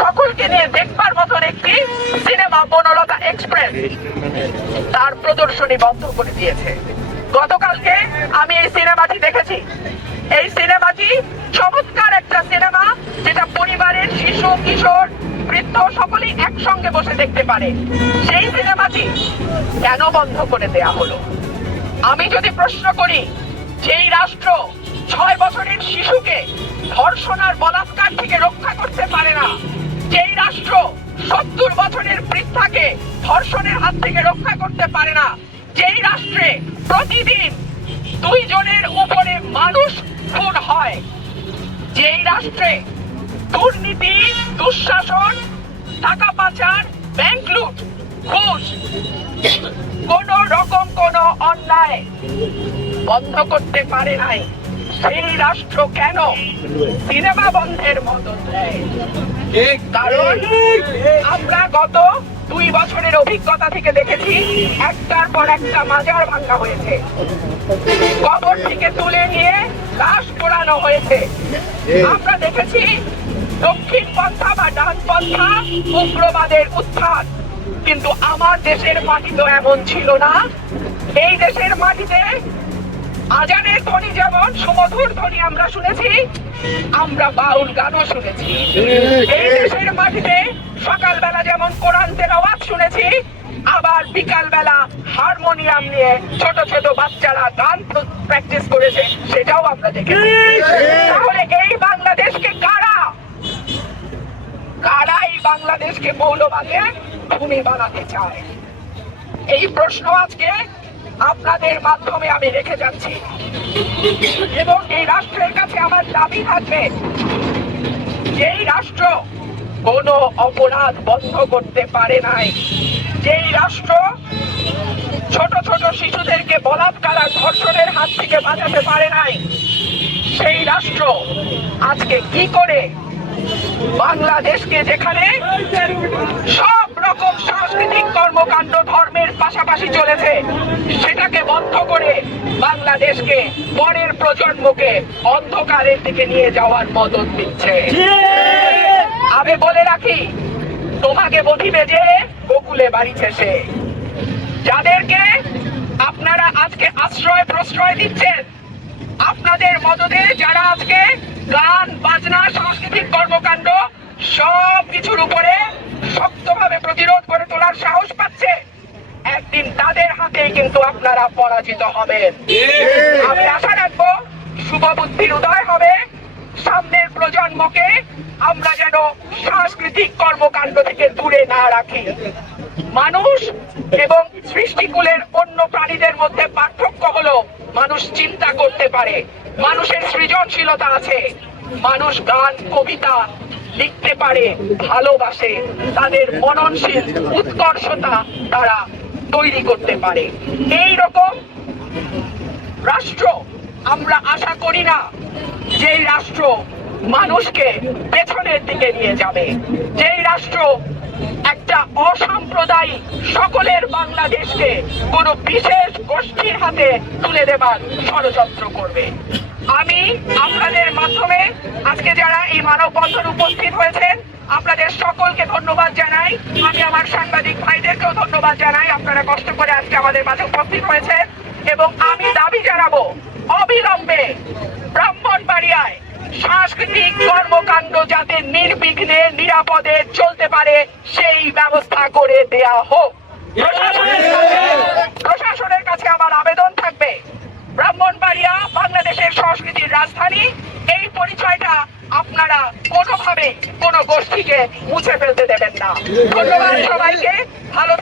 সকলকে নিয়ে দেখবার মতন একটি সিনেমা বনলতা এক্সপ্রেস তার প্রদর্শনী বন্ধ করে দিয়েছে। গতকালকে আমি এই সিনেমাটি দেখেছি। এই সিনেমাটি চমৎকার একটা সিনেমা, যেটা পরিবারের শিশু, কিশোর, বৃদ্ধ সকলেই একসঙ্গে বসে দেখতে পারে। সেই সিনেমাটি কেন বন্ধ করে দেয়া হলো? আমি যদি প্রশ্ন করি, যেই রাষ্ট্র 6 বছরের শিশুকে ধর্ষণ আর বলাৎকার থেকে রক্ষা করতে পারে না, যেই রাষ্ট্র 70 বছরের বৃদ্ধাকে ধর্ষণের হাত থেকে রক্ষা করতে পারে না, যেই রাষ্ট্রে প্রতিদিন 2 জনের উপরে মানুষ খুন হয়, যেই রাষ্ট্রে দুর্নীতি, দুঃশাসন, টাকা পাচার, ব্যাংক লুট, ঘুষ, কোন রকম কোন অন্যায় বন্ধ করতে পারে নাই, সেই রাষ্ট্র কেন সিনেমা বন্ধের মদত দেয়? কারণ আমরা গত 2 বছরের অভিজ্ঞতা থেকে দেখেছি, একটার পর একটা মাজার ভাঙা হয়েছে, কবর থেকে তুলে নিয়ে লাশ পোড়ানো হয়েছে। আমরা দেখেছি দক্ষিণ পন্থা বা ডান পন্থা উগ্রবাদের উত্থান। কিন্তু আমার দেশের মাটি তো এমন ছিল না। এই দেশের মাটিতে আজানের ধ্বনি যেমন সুমধুর ধ্বনি আমরা শুনেছি, আমরা বাউল গানও শুনেছি। এই দেশের মাটিতে সকালবেলা যেমন কোরআন তেলাওয়াত শুনেছি, আবার বিকাল বেলা হারমোনিয়াম নিয়ে ছোট ছোট বাচ্চারা গান প্র্যাকটিস করেছে, সেটাও আমরা দেখেছি। তাহলে এই বাংলাদেশকে কারা এই বাংলাদেশকে মৌলবাদের ভূমি বানাতে চায়? এই প্রশ্ন আজকে আপনাদের মাধ্যমে আমি রেখে যাচ্ছি, এবং এই রাষ্ট্রের কাছে আমার দাবি থাকবে, যেই রাষ্ট্র কোন অপরাধ বন্ধ করতে পারে নাই, যেই রাষ্ট্র ছোট ছোট শিশুদেরকে বলাৎকার আর ধর্ষণের হাত থেকে বাঁচাতে পারে নাই, সেই রাষ্ট্র আজকে কি করে বাংলাদেশকে, যেখানে সব রকম সাংস্কৃতিক কর্মকাণ্ড ধর্মের পাশাপাশি চলেছে, সেটাকে বন্ধ করে বাংলাদেশকে, পরের প্রজন্মকে অন্ধকারের দিকে নিয়ে যাওয়ার মদত দিচ্ছে? আমি বলে রাখি, তোমাকে বধিবে যে গোকুলে বাড়িছে সে। যাদেরকে আপনারা আজকে আশ্রয় প্রশ্রয় দিচ্ছেন, আপনাদের মদতে যারা আজকে গান বাজনা সাংস্কৃতিক কর্মকাণ্ড সব কিছুর উপরে শক্তভাবে প্রতিরোধ করে তোলার সাহস পাচ্ছে, একদিন তাদের হাতেই কিন্তু আপনারা পরাজিত হবেন। আমি আশা রাখবো শুভ বুদ্ধির উদয় হবে, সামনের প্রজন্মকে আমরা যেন সাংস্কৃতিক কর্মকাণ্ড থেকে দূরে না রাখি। মানুষ এবং সৃষ্টিকুলের অন্য প্রাণীদের মধ্যে পার্থক্য হলো মানুষ চিন্তা করতে পারে, মানুষের সৃজনশীলতা আছে, মানুষ গান কবিতা লিখতে পারে, ভালোবাসে, তাদের মননশীল উৎকর্ষতা তারা তৈরি করতে পারে। এই রকম রাষ্ট্র আমরা আশা করি না, যেই রাষ্ট্র মানুষকে পেছনের দিকে নিয়ে যাবে, যেই রাষ্ট্র একটা অসাম্প্রদায়িক সকলের বাংলাদেশকে কোন বিশেষ গোষ্ঠীর হাতে তুলে দেবার ষড়যন্ত্র করবে। আমি আপনাদের মাধ্যমে আজকে যারা এই মানববন্ধন উপস্থিত হয়েছেন, আপনাদের সকলকে ধন্যবাদ জানাই। আমি আমার সাংবাদিক ভাইদেরকেও ধন্যবাদ জানাই, আপনারা কষ্ট করে আজকে আমাদের মাঝে উপস্থিত হয়েছেন। এবং আমি দাবি জানাবো, অবিলম্বে ব্রাহ্মণবাড়িয়ায় সাংস্কৃতিক কর্মকাণ্ড যাতে নির্বিঘ্নে নিরাপদে চলতে পারে, সেই ব্যবস্থা করে দেয়া হোক। প্রশাসনের কাছে আমার আবেদন থাকবে, ব্রাহ্মণবাড়িয়া বাংলাদেশের সংস্কৃতির রাজধানী, এই পরিচয়টা আপনারা কোনোভাবে কোনো গোষ্ঠীকে মুছে ফেলতে দেবেন না। ধন্যবাদ সবাইকে, ভালো